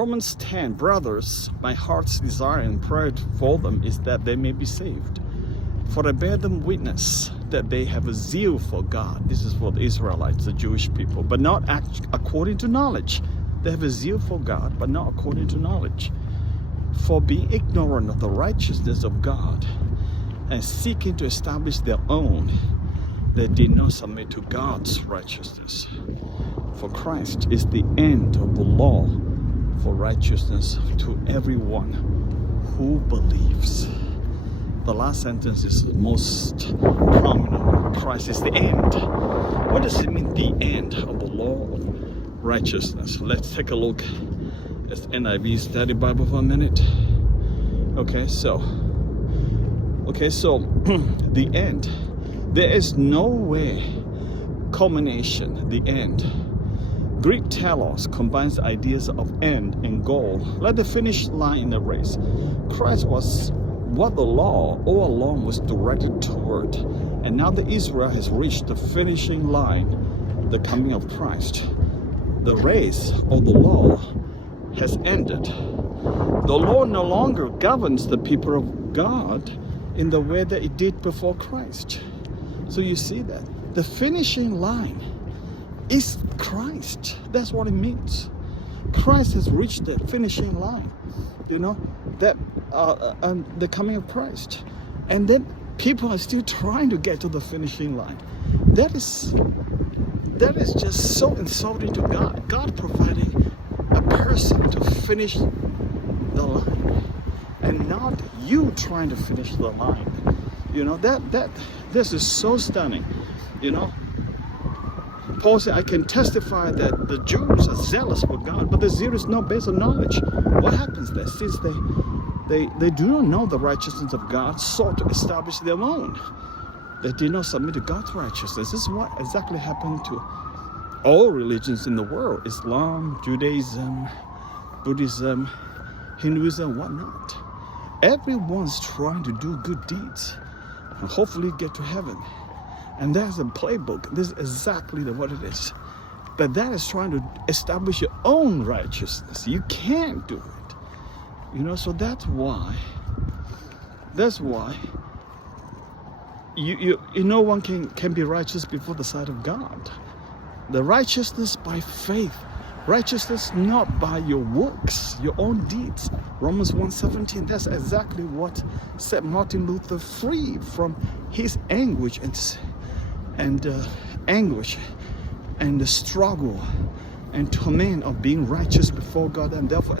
Romans 10, brothers, my heart's desire and prayer for them is that they may be saved. For I bear them witness that they have a zeal for God. This is for the Israelites, the Jewish people, but not according to knowledge. They have a zeal for God, but not according to knowledge. For being ignorant of the righteousness of God and seeking to establish their own, they did not submit to God's righteousness. For Christ is the end of the law for righteousness to everyone who believes. The last sentence is the most prominent. Christ is the end. What does it mean, the end of the law of righteousness? Let's take a look at NIV Study Bible for a minute. Okay, so the end. There is no way culmination, the end. Greek telos combines ideas of end and goal, like the finish line in a race. Christ was what the law all along was directed toward, and now that Israel has reached the finishing line, the coming of Christ. The race of the law has ended. The law no longer governs the people of God in the way that it did before Christ. So you see that the finishing line is Christ. That's what it means. Christ has reached the finishing line. That and the coming of Christ, and then people are still trying to get to the finishing line. That is just so insulting to God. God providing a person to finish the line, and not you trying to finish the line. This is so stunning. Paul said, I can testify that the Jews are zealous for God, but the zeal is not based on knowledge. What happens there? Since they do not know the righteousness of God, sought to establish their own. They did not submit to God's righteousness. This is what exactly happened to all religions in the world. Islam, Judaism, Buddhism, Hinduism, whatnot. Everyone's trying to do good deeds and hopefully get to heaven. And there's a playbook. This is exactly what it is. But that is trying to establish your own righteousness. You can't do it. So that's why no one can be righteous before the sight of God. The righteousness by faith. Righteousness not by your works, your own deeds. Romans 1:17, that's exactly what set Martin Luther free from his anguish and anguish and the struggle and torment of being righteous before God, and therefore